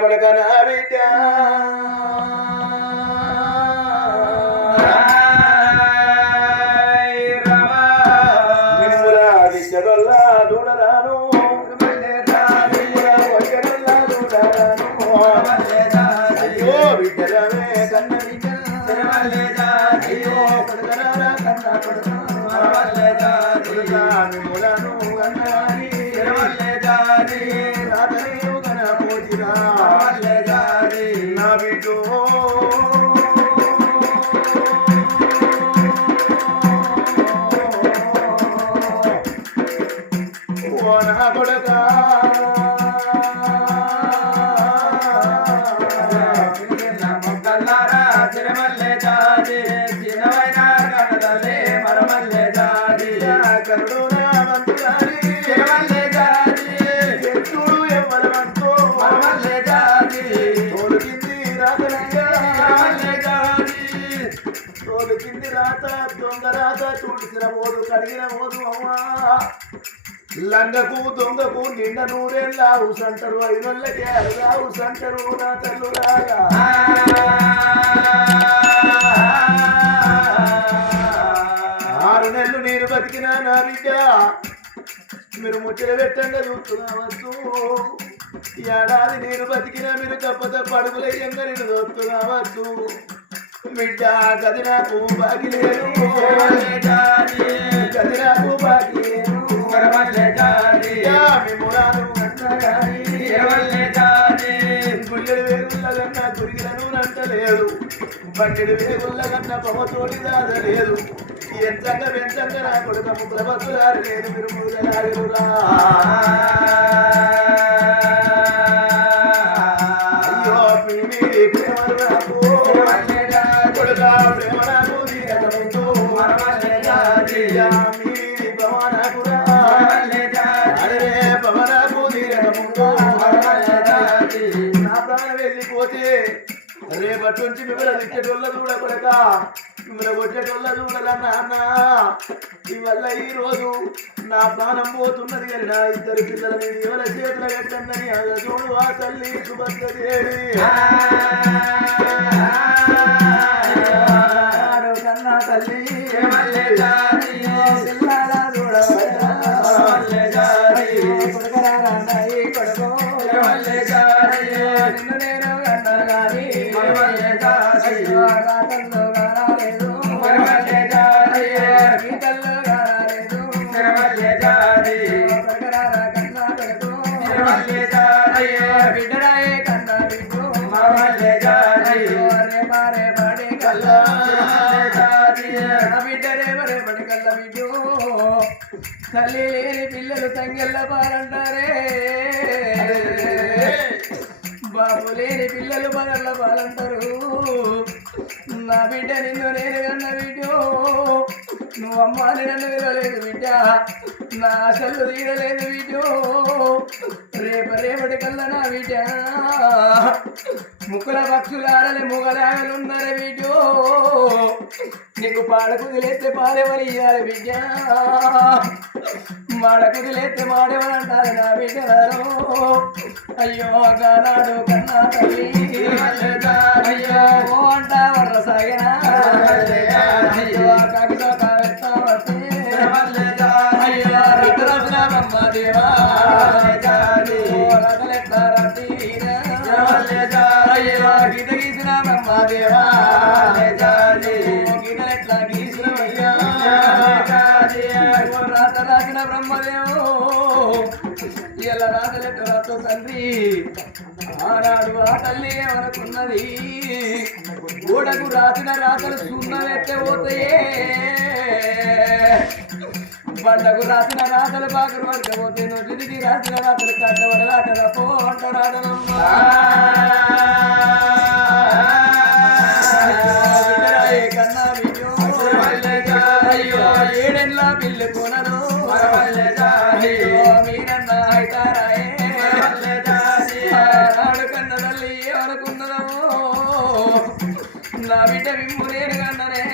కొడక నా బిడ్డ దూడరాను అయ్యో బిడ్డలమే కన్న అయ్యో కొడకరారా కన్న కొడుకులను కన్నాని రాతలేవు కన పోతిరా నా బిడ్డో ఓ నా కొడకా చూడిసిన మోదు కడిగిన మోదు అమ్మా లంగకు దొంగకు నిండ నూరేళ్ళ ఉసంటారు ఐదొల్లకి అరుగా ఉసంటారు నా తల్లురాగా 6 నెలలు నేను బతికినా నా బిడ్డ మీరు ముచ్చట పెట్టండి చూస్తున్నావచ్చు ఏడాది నేను బతికినా మీరు తప్ప అడుగులయ్యంగా నేను చూస్తున్నావచ్చు బిడ్డ గది నాకు బాగి లేదు గది నాకు బాగి లేదు గుళ్ళెడు వేగుళ్ళగన్నా గురిగిలను నంటలేదు బండెడు వేగుళ్ళగన్నా పొగతోడి దాదలేదు ఎంతంగా వెంతంగా నా కొడుక ముగ్గుల బస్సులారు లేదు మీరు ముగ్గులారురా అయ్యో మీ ప్రేమలు నాకు కొడుక ప్రేమ నాకు వెళ్ళిపోతే రేపటి నుంచి మిమ్మల్ని తిట్టేటోళ్ళ చూడకూడక మిమ్మల్ని కొట్టేటోళ్ళ చూడలా నాన్న ఇవల్ల ఈ రోజు నా ప్రాణం పోతున్నది కానీ నా 2 పిల్లలని ఎవరి చేతుల పెట్టండి అలా చూడు ఆ తల్లి సుభద్రదేవి కన్నా తల్లి తల్లి లేని పిల్లలు తంగెళ్ళ పాలంటారే బాబు లేని పిల్లలు బగళ్ళ పాలంటారు నా బిడ్డ నిన్ను నేను కన్న బిడ్డో నువ్వు అమ్మాని నన్ను వినలేదు బిడ్డ నా అసలు తీరలేదు బిడ్డో రేపటి కల్లా నా బిడ్డ ముక్కుల పక్షులు ఆడలే మొగలాగలున్నారే బిడ్డో నీకు పాడకుదిలేస్తే పాడేవని ఇయ్యాలి బిడ్డ మాడకుదిలేస్తే మాడేవనంటారు నా బిడ్డలో అయ్యో గానాడు కన్నా తల్లి అయ్యో ఓ అంట వర్ర సాగినా అయ్యో కాకితో కావెత్తావతే అయ్యో రఘురాజుల బ్రహ్మదేవా రథలెట్లా రతీరా అయ్యో గీత గీసిన బ్రహ్మదేవా గీతలెట్లా గీసినవయ్యా రాత రాసిన బ్రహ్మదేవో ఇలా రాతలెట్ల రాతో తండ్రి ఆనాడు ఆ తల్లి ఏమనుకున్నది గోడకు రాసిన రాతలు సున్నలెట్టే పోతాయే బండకు రాసిన రాతలు బాగురు పడకపోతే నొట్టికి రాసిన రాతలు కట్టబడలాటరా పోటరాటనమ్మా కన్నా బిడ్డో అయ్యో ఏడెన్లా పిల్లి కొనను అయ్యో మీరన్నా అయితారాయే నాడు కన్న తల్లి ఏమనుకున్నదమో నా బిడ్డ విమ్ము నేను కన్ననే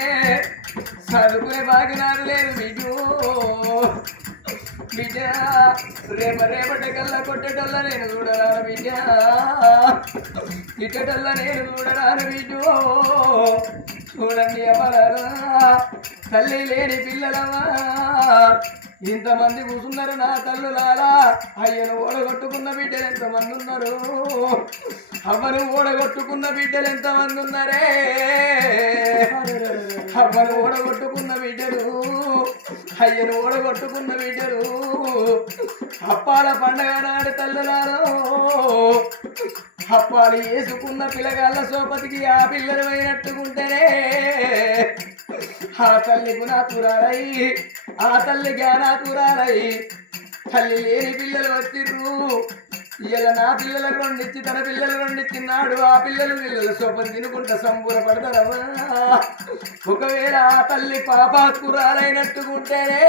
చదువుకునే బాగినాడు లేదు బిడ్డు బిడ్డ రేపటి కల్లా కొట్టేటల్లా నేను చూడరాను బిడ్డ ఇట్టటల్లా నేను చూడరాను బిడ్డ చూడండి ఎవరరా తల్లి లేని పిల్లలవా ఇంతమంది కూర్చున్నారు నా తల్లులారా అయ్యను ఓడగొట్టుకున్న బిడ్డలు ఎంతమంది ఉన్నారు అవ్వను ఓడగొట్టుకున్న బిడ్డలు ఎంతమంది ఉన్నారే అవ్వను ఓడగొట్టుకున్న బిడ్డలు అయ్యను ఓడగొట్టుకున్న బిడ్డలు అప్పాల పండగ నాడు తల్లులారో అప్పాలు వేసుకున్న పిల్లగాళ్ళ సోపతికి ఆ పిల్లలు అయినట్టుకుంటేనే ఆ తల్లికి నాతురాలై ఆ తల్లికి నాతురాలై తల్లి లేని పిల్లలు వచ్చిర్రు ఇలా నా పిల్లలకు రెండిచ్చి తన పిల్లలు రెండిచ్చిన్నాడు ఆ పిల్లలు సోపతి తినుకుంటా సంబూరపడతారమ్మా ఒకవేళ ఆ తల్లి పాపాత్కురాలైనట్టుకుంటేనే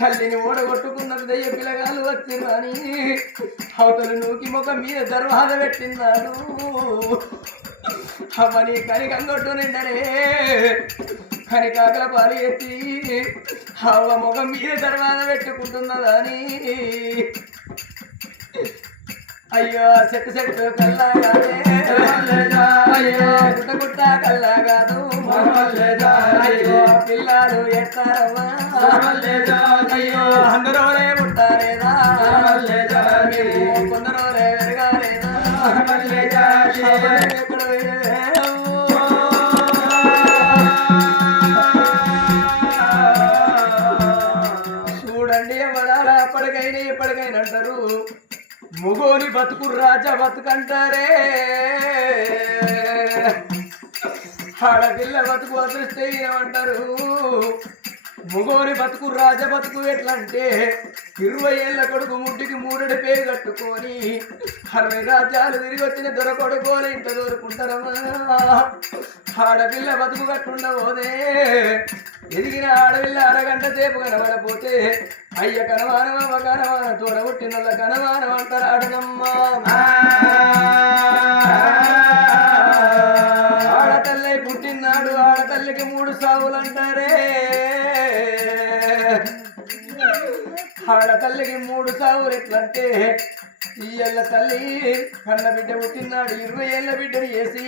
తల్లిని ఓడగొట్టుకున్న దయ్య పిల్లగాలు వచ్చిర్రు అని అవతలు నూకి ముఖం మీద దర్వాజ పెట్టినాడు అమ్మని కనికంగొట్టు నిండనే కనికాకల పాలు ఎత్తి అవ్వ ముఖం మీద దర్వాజ పెట్టుకుంటున్నదని అయ్యో చెట్టు కల్లాగానే అయ్యో గుట్ట కల్లాగాదు అయ్యో పిల్లలు ఎత్తారమ్మా అయ్యో అందరోలే ఉంటారేదా కొందరోలే వెరగాలేదా ఎక్కడ చూడండి ఎవడారా అప్పటికైనా ఎప్పటికైనా అంటారు ముగోని బతుకు రాజా బతుకంటారే ఆడపిల్ల బతుకు అదృష్టంటారు ముగోని బతుకు రాజ బతుకు ఎట్లంటే 20 ఏళ్ళ కొడుకు ముట్టికి 3 పేరు కట్టుకొని 60 రాజ్యాలు తిరిగి వచ్చిన దొరకొడుకోలే ఇంత దొరుకుంటారమ్మా ఆడపిల్ల బతుకు కట్టుండబోదే ఎదిగిన ఆడపిల్ల అరగంట సేపు కనబడపోతే అయ్య కనవానం అవ్వ కనవాన తోడగొట్టినల్ల కనవానం అంటారు ఆడదమ్మా ఆడతల్లి పుట్టినాడు ఆడతల్లికి 3 సావులు అంటారే ఆడతల్లికి 3 సావులు ఎట్లంటే ఇయ్యల్ల తల్లి కన్న బిడ్డ పుట్టినాడు 20 ఏళ్ళ బిడ్డని వేసి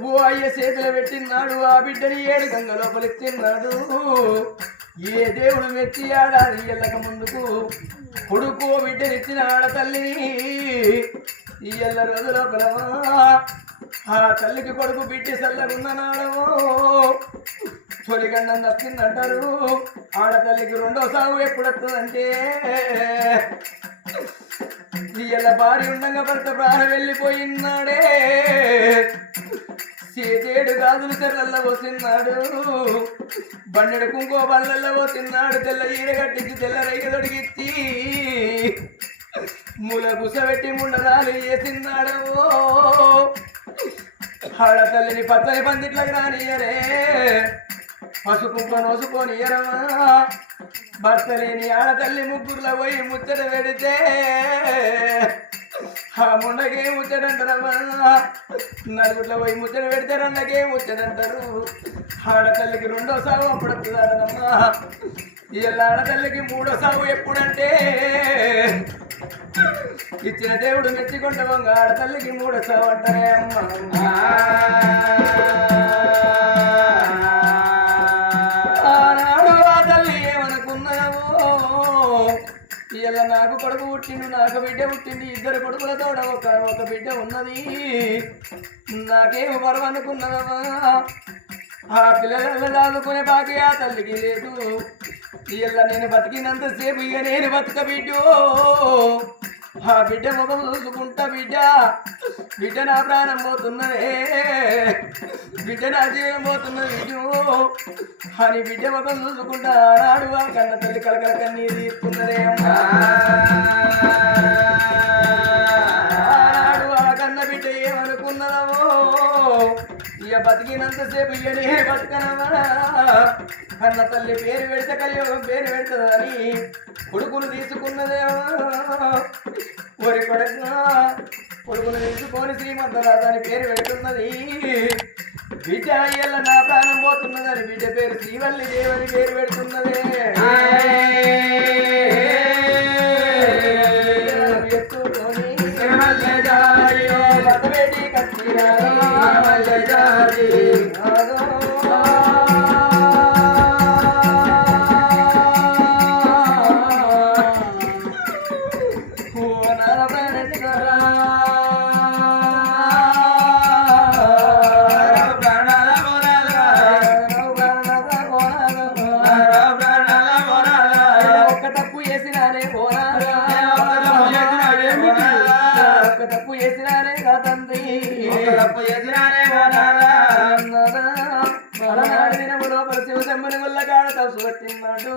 ఓ అయ్య చేతులు పెట్టినాడు ఆ బిడ్డని 7 గంగ లోపలిచ్చిన్నాడు ఏ దేవుడు మెచ్చి ఆడాలి ఇయ్యల్లక ముందుకు కొడుకు బిడ్డనిచ్చిన ఆడతల్లిని ఇయ్యల్ల రోజు లోపల ఆ తల్లికి కొడుకు బిడ్డి చల్లగున్ననాడమో తొలిగండం తప్పిందంటారు ఆడతల్లికి 2వ సాగు ఎప్పుడు వస్తుందంటే ఇయ్యల భార్య ఉండగా భర్త ప్రాణం వెళ్ళిపోయినాడే చేతేడు గాజులు తెల్లల్లో పోతున్నాడు బండెడు కుంకో బల్లల్లో పోతున్నాడు తెల్ల ఈడ కట్టించి తెల్ల రైగ తొడిగిచ్చి మూల గుసబెట్టి ముండరాలు వేసిన్నాడు ఆడతల్లిని పచ్చని పందిట్లకు రానియరే పసుపు నోసుకొని ఎరమా భర్త లేని ఆడతల్లి ముగ్గురులో పోయి ముచ్చట పెడితే ఆ ముండకే ముచ్చటంటారమ్మా నలుగుట్లో పోయి ముచ్చట పెడితే 2కే ముచ్చటంటారు ఆడతల్లికి 2వ సాగు అప్పుడు వస్తుందమ్మా ఇలా ఆడతల్లికి 3వ సాగు ఎప్పుడంటే ఇచ్చిన దేవుడు మెచ్చికొంటవంగ ఆడతల్లికి 3వ సాగు అంటారే అమ్మా ఇలా నాకు కొడుకు పుట్టిండు నాకు బిడ్డ పుట్టింది 2 కొడుకులతో ఒక బిడ్డ ఉన్నది నాకేమో బరువు అనుకున్నదమ్మా ఆ పిల్లల దాదుకునే బాకీ ఆ తల్లికి లేదు ఇలా నేను బతికినంతసేపు ఇక నేను బతుక బిడ్డు ఆ బిడ్డ ముఖం చూసుకుంటా బిడ్డ నా ప్రాణం పోతున్నదే బిడ్డ నా జీవం పోతున్నది బిడ్డు అని బిడ్డ ముఖం చూసుకుంటా ఆడు ఆ కన్న తల్లి కలకల కన్నీరు తీసుకున్నదే అమ్మా ఆడు ఆ కన్న బిడ్డ ఏమనుకున్నదమో ఇక బతికినంతసేపు ఇక నే బతకనమా కన్న తల్లి పేరు పెడితే కలియోగం పేరు పెడతదని కొడుకును తీసుకున్నదేమో ఒరి కొడుకును తీసుకొని శ్రీమంతరాజు అని పేరు పెడుతున్నది బిడ్డ అయ్యల్ల నా ప్రాణం పోతున్నదని బిడ్డ పేరు శ్రీవల్లి దేవని పేరు పెడుతున్నదే తప్పు చేసినానే పోనారా అలనాడు దినము లోపల శివశమ్మని గుల్లగాడ తప్పు పట్టినాడు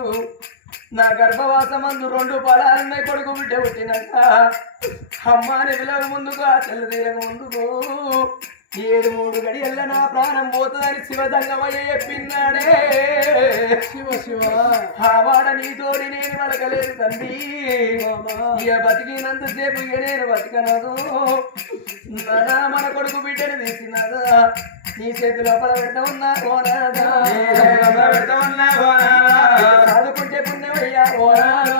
నా గర్భవాసమందు 2 పొలాలున్నాయి కొడుకు బిడ్డ పుట్టినాక అమ్మాని విలవ ముందుకు ఆ తెల్ల తీరక ముందుకు 7 గడియల్ల నా ప్రాణం పోతుందని శివదంగమయ్య చెప్పినాడే శివ శివ ఆ వాడ నీతోడి నేను బతకలేదు తండ్రి ఇక బతికినంతసేపు ఇక నేను బతకనదు నానా మన కొడుకు బిడ్డను తీసినదా నీ చేతి లోపల పెడతా ఉన్నా ఓనాదా చదువుకుంటే పుణ్యమయ్యా ఓనాదా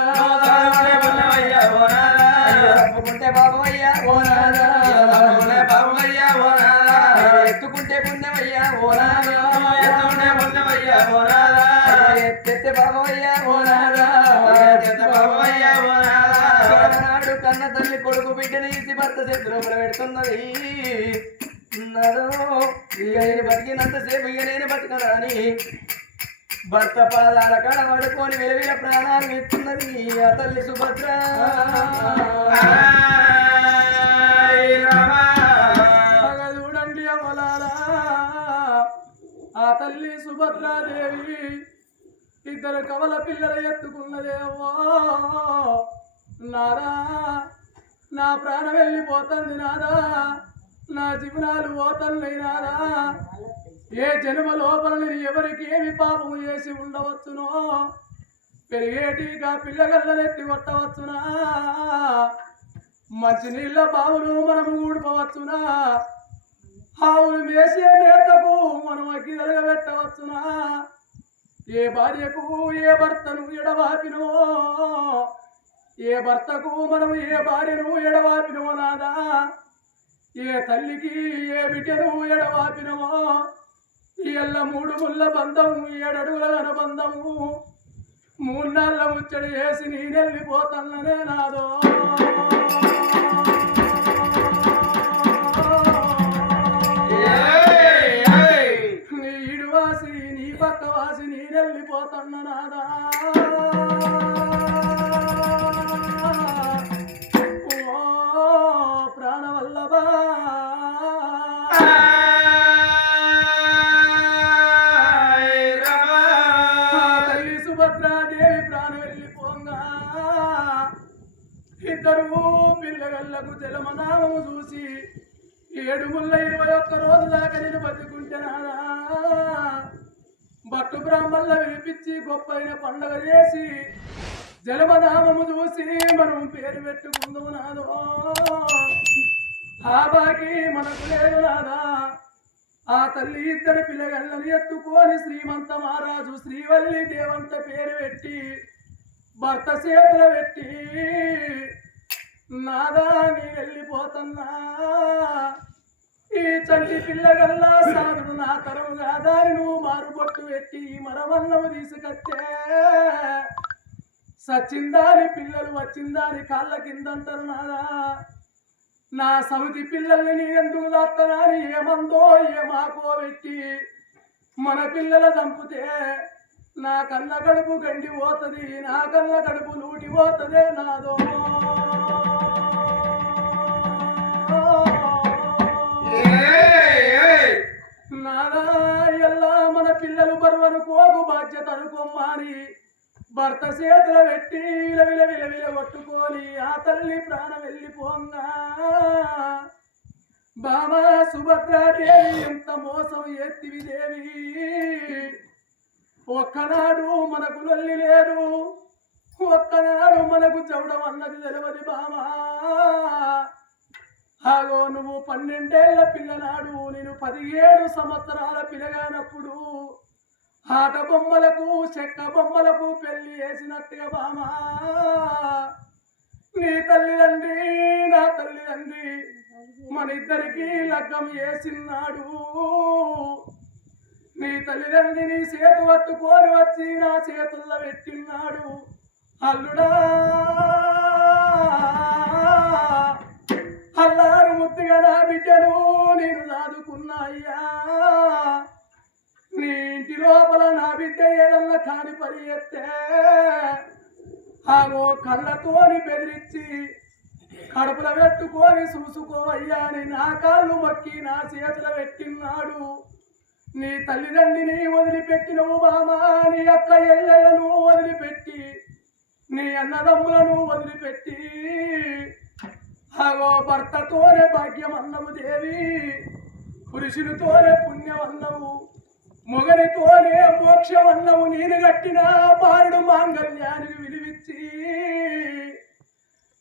తప్పుకుంటే పాపమయ్యా ఓనాదా ఎత్తుకుంటే పుణ్యమయ్యా ఓనాదా ఎత్తెత్తే పాపమయ్యా ఓనాదా నాడు కన్న తల్లి కొడుకు బిడ్డని తీసి భర్త చేతి లోపల పెడుతున్నది ఇక నేను బతికినంతసేపు ఇక నేను బతకనాని భర్త పాదాల కడ పడుకొని వెలువిల ప్రాణాలు ఎత్తున్నది ఆ తల్లి సుభద్ర చూడండి అమలారా ఆ తల్లి సుభద్రాదేవి 2 కవల పిల్లలు ఎత్తుకున్నదేవో నారా నా ప్రాణం వెళ్ళిపోతుంది నారా నా జీవనాలు పోతున్నాయి నారా ఏ జన్మ లోపల నేను ఎవరికి ఏమి పాపము చేసి ఉండవచ్చునో పెరిగేటిగా పిల్లగల్లనెత్తి కొట్టవచ్చునా మంచినీళ్ళ బావులు మనము ఊడిపోవచ్చునా ఆవులు మేసే మేతకు మనం అగ్గి పెట్టవచ్చునా ఏ భార్యకు ఏ భర్తను ఎడవాపినో ఏ భర్తకు మనము ఏ భార్యను ఎడవాపినో నాదా ఏ తల్లికి ఏ బిడ్డను ఎడవాపినమో ఎల్ల 3 ముళ్ళ బంధము 7 అడుగుల అనుబంధము 3 నాళ్ళ ముచ్చడి వేసి నేనెళ్ళిపోతాననే నాదో నీ ఇడువాసి నీ పక్కవాసి నేనెళ్ళిపోతాను నాదా ప్రాణవల్లభా తల్లి సుభద్రాదేవి ప్రాణం వెళ్ళిపోంగా 2 పిల్లగళ్ళకు జలమనామము చూసి 7 ముళ్ళ 21 రోజు దాకా నేను బతుకుంటే నాదా భట్టు బ్రాహ్మణుల వినిపించి గొప్పైన పండగ చేసి జలమనామము చూసి మనం పేరు పెట్టుకుందాము నాదో ఆ బాకి మనకు లేదు నాదా ఆ తల్లి 2 పిల్లగళ్ళని ఎత్తుకొని శ్రీమంత మహారాజు శ్రీవల్లి దేవంత పేరు పెట్టి భర్త చేతులు పెట్టి నాదా నీ వెళ్ళిపోతున్నా ఈ చల్లి పిల్లగల్లా సాధుడు నా తరము కాదా నువ్వు మారుబొట్టు పెట్టి మరవన్నము తీసుకొచ్చే సచ్చిందాని పిల్లలు వచ్చిందాని కాళ్ళ కిందంటారు నాదా నా సమితి పిల్లల్ని నీ ఎందుకు దాత్తనాని ఏమందో ఏమాకో పెట్టి మన పిల్లల చంపితే నా కన్న కడుపు గండి పోతుంది నా కన్న కడుపు లూటి పోతుందే నాదో నాదా ఎల్లా మన పిల్లలు బరువను కోగు బాధ్యత అనుకోమాని భర్త చేతుల పెట్టి విల విల విల కొట్టుకొని ఆ తల్లి ప్రాణం వెళ్ళిపోంగా బామా సుభద్రాదేవి ఎంత మోసం ఎత్తివి దేవి ఒక్కనాడు మనకు లొల్లి లేదు ఒక్కనాడు మనకు చౌడం అన్నది తెలియదు బామా ఆగో నువ్వు 12 ఏళ్ల పిల్లనాడు నేను 17 సంవత్సరాల పిల్లగానప్పుడు ఆట బొమ్మలకు చెక్క బొమ్మలకు పెళ్లి చేసినట్టుగా బామా నీ తల్లిదండ్రి నా తల్లిదండ్రి మన ఇద్దరికి లగ్గం చేసినాడు నీ తల్లిదండ్రి నీ చేతు పట్టుకొని వచ్చి నా చేతుల్లో పెట్టినాడు అల్లుడా అల్లారు ముద్దుగా నా బిడ్డను నేను దాదుకున్నాయ్యా నీ ఇంటి లోపల నా బిడ్డ ఏడల్ల కాని పని ఎత్తే ఆగో కళ్ళతోని బెదిరించి కడుపులో పెట్టుకొని చూసుకోవయ్యా అని నా కాళ్ళు మొక్కి నా చేతులు పెట్టినాడు. నీ తల్లిదండ్రిని వదిలిపెట్టినవు బామా, నీ అక్క ఎల్లెలను వదిలిపెట్టి, నీ అన్నదమ్ములను వదిలిపెట్టి, అగో భర్తతోనే భాగ్యం అన్నవు దేవి, పురుషునితోనే పుణ్యం అన్నవు, మొగనితోనే మోక్షం అన్నవు. నేను కట్టిన బాలుడు మాంగళ్యానికి విలువిచ్చి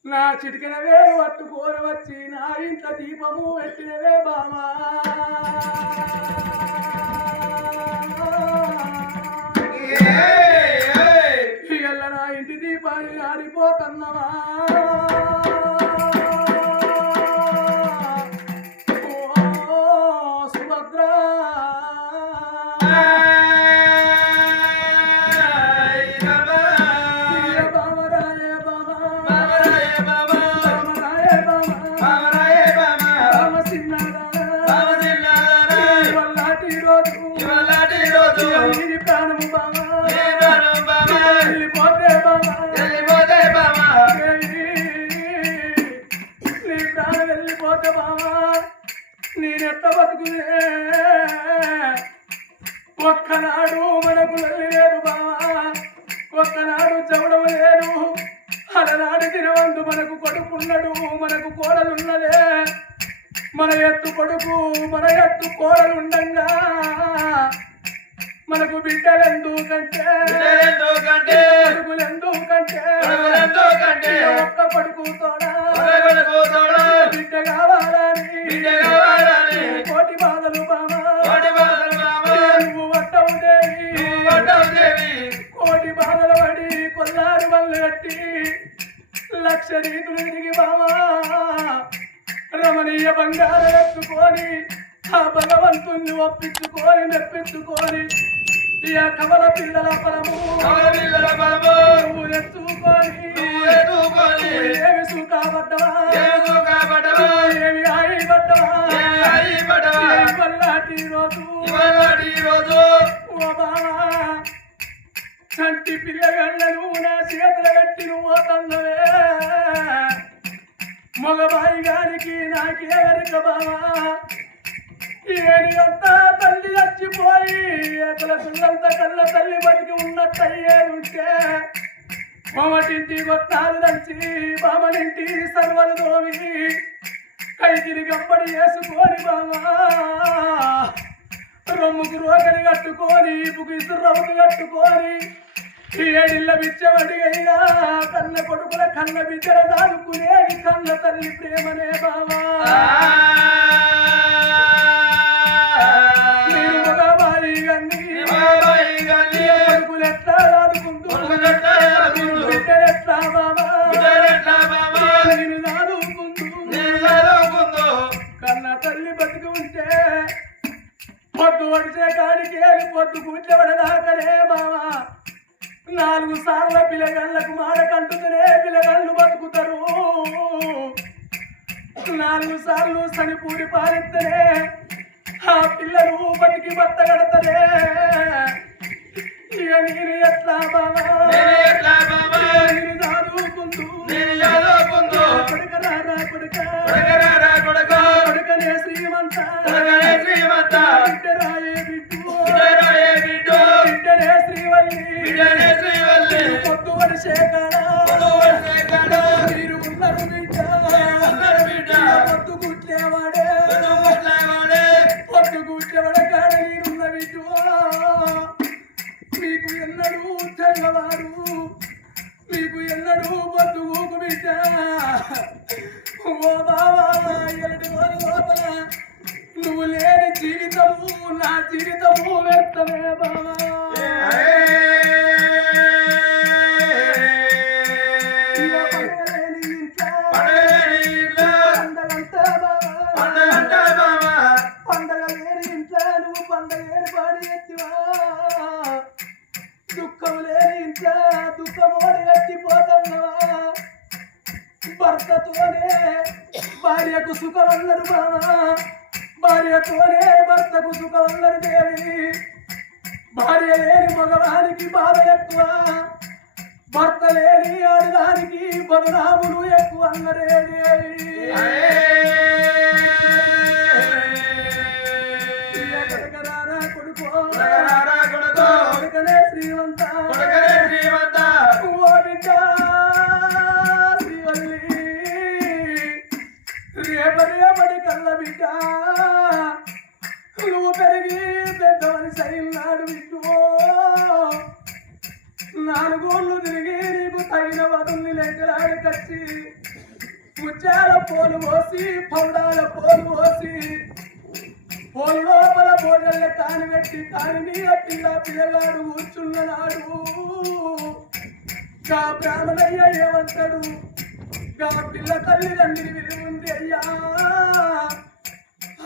నా చిటికినవే పట్టుకొని వచ్చి నా ఇంట్లో దీపము పెట్టినవే బామా. ఇగల్ల నా ఇంటి దీపాన్ని ఆడిపోతున్నవా సుభద్రా. నేనెట్ట బతుకునే ఒక్కనాడు మనకు లేదు బావా, ఒక్కనాడు చవడం లేదు, అలనాడు తినవందు మనకు కొడుకున్నాడు, మనకు కోడలున్నదే, మన ఎత్తు కొడుకు మన ఎత్తు కోడలుండంగా మనకు బిడ్డలెందుకంటే కొడుకులెందుకంటే ఒక్క కొడుకుతోడా బిడ్డ కావాలని కోటి బాధలు బామా, నువ్వు వట్టవు దేవి, కోటి బాధలు పడి కొల్లారి వల్లు కట్టి లక్ష రీతులు తిరిగి బామా రమణీయ బంగారం ఎత్తుకొని ఆ భగవంతుణ్ణి ఒప్పించుకొని మెప్పించుకొని ఇక కమల పిల్లల పరము నువ్వు ఎత్తుకొని ఏమి సుఖపడ్డవా ఏమి ఆయిపడ్డవా ఇవల్లాటి రోజు ఓ బావా చంటి పిల్లగళ్ళను నా చేతుల కట్టి నువ్వు పోతున్నవే, మగబాయి గారికి నాకేరక బావా. ఏడిగంతా తల్లి చచ్చిపోయి అక్కడ పిల్లంత కళ్ళ తల్లి బతికి ఉన్నట్టయ్యేదుంటే మామటింటి గొట్టాలు దంచి బామనింటి సర్వలు దోవి కైకిరి గంపడి వేసుకొని బామా రొమ్ముకు రోగని కట్టుకొని ఇప్పుకు ఇసురవును కట్టుకొని ఏడిళ్ళ బిచ్చబడి అయినా కన్న కొడుకుల కన్న బిడ్డల దాదుకునేది కన్న తల్లి ప్రేమనే బావా. నేను మగబాయి గన్ని కొడుకులు ఎట్లా దాదుకుంటూ బిడ్డలెట్లా బాబా నేను దాదుకుంటూ కన్న తల్లి బతికి ఉంటే పొద్దు వడిసే కాడికి పొద్దు కూర్చోబడదాకనే బావా 4 సార్ల పిల్లగాళ్ళకు మాట కంటుతూనే పిల్లగాళ్ళు బతుకుతారు, 4 సార్లు సనిపూడి పాలిస్తేనే ఆ పిల్లలు బతికి బట్ట కడతలే. ఇక నేను ఎట్లా బావా నేను చదువుకుంటూ కొడుకనే శ్రీమంత బిడ్డరాయే బిడ్డు బిడ్డనే శ్రీవల్లి పొద్దు వడిసే కాడ మీరు ఉన్నారు బిడ్డ పొద్దు కూర్చేవాడే పొద్దు కూర్చేవాడ కాడ నేనున్న బిడ్డు మీకు ఎన్నడూ తెల్లవారు మీకు ఎన్నడూ పొద్దు ఊకు బిడ్డ. ఓ బావా ఎలాంటి వారి లోపల నువ్వు లేని జీవితము నా జీవితము వ్యర్థమే బావా. పండగ లేని ఇంట్లో నువ్వు పండగ ఏర్పాటు ఎత్తివా, దుఃఖం లేని ఇంట్లో దుఃఖమోడి కట్టిపోతున్నావా. భర్తతోనే భార్యకు సుఖం అన్నారు బావా, భార్యతోనే భర్తకు సుఖం అన్నారు దేవి. భార్య లేని మగవానికి బాధ ఎక్కువ, భర్త లేని ఆడదానికి బలరాములు ఎక్కువ అన్నరేడి కొడుకో కొడుకనే శ్రీమంత ఓ బిడ్డ శ్రీవల్లి రేపటి కళ్ళ బిడ్డ నువ్వు పెరిగి పెద్దవని సైన్నాడు బిడ్డు 4 ఊళ్ళు తిరిగి నీకు తగిన వదుల్ని లెక్కలాడి కచ్చి ముత్యాల పోలు పోసి పౌడాల పోలు పోసి పోలు లోపల భోజనలే కాని పెట్టి కాని మీద పిల్లగాడు కూర్చున్ననాడు గా బ్రాహ్మణయ్య ఏమంటాడు గా పిల్ల తల్లిదండ్రి విలువుంది అయ్యా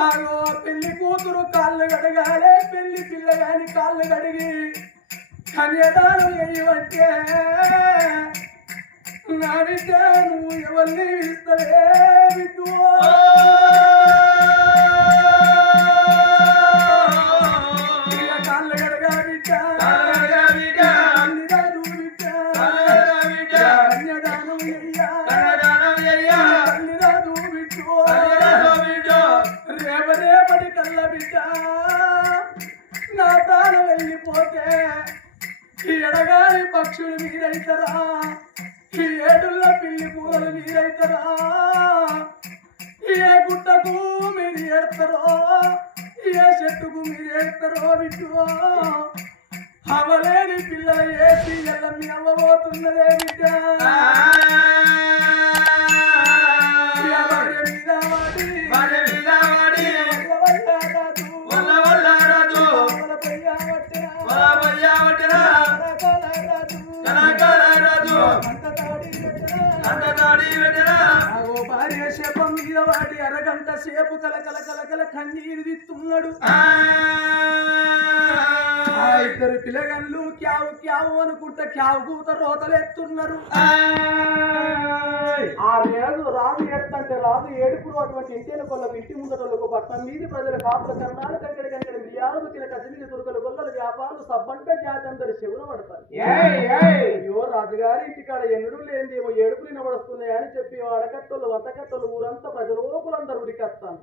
ఆగో పెళ్లి కూతురు కాళ్ళు గడగాలే పెళ్లి పిల్లగాని కాళ్ళు గడిగి కన్యదానం వేయవంటే నా బిడ్డ నువ్వు ఎవరిని ఇస్తవే బిడ్డు కాళ్ళు గడగా బిడ్డ కన్యదానం బిడ్డ కన్యదానం కన్యదానం బిడ్డు రేపటి కళ్ళ బిడ్డ నా ప్రాణం వెళ్ళిపోతే ఈ ఎడగాలి పక్షులు మీరైతరా ఈ ఏడుల్ల పిల్లి పూరలు మీరైతరా ఏ గుట్టకు మీరు ఏడతారో ఏ చెట్టుకు మీరు ఏడతారో బిడ్డు అవలేని పిల్లల ఏసి ఎల్లమ్మి అవ్వబోతున్నదే బిడ్డ భార్య శపం మీద వాడి అరగంట సేపు కలకల కన్నీరు దిస్తున్నాడు ఇద్దరు పిల్లగళ్ళు క్యావు క్యావు అనుకుంటా క్యావు కూత రోతలెత్తున్నారు ఆ రాజు ఎత్తంటే రాజు ఏడుపుడు అటువంటి ఇంటిని కొల్ల ఇంటి ముందటోళ్ళకు పట్టణం మీది ప్రజల కాపుల కన్నాలు కంకడి బియ్యాలు తిన కసిమిది తురుకలు గొల్లలు వ్యాపారాలు సబ్బంటే జాతందరు చెవులు పడతారు అయ్యో రాజుగారి ఇంటికాడ ఎన్నడూ లేనిదేమో ఏడుపులు వినబడుతున్నాయని చెప్పి అడకట్టోళ్ళు వంతకట్టోళ్ళు ఊరంతా ప్రజలోకులందరూ ఉడికేస్తాను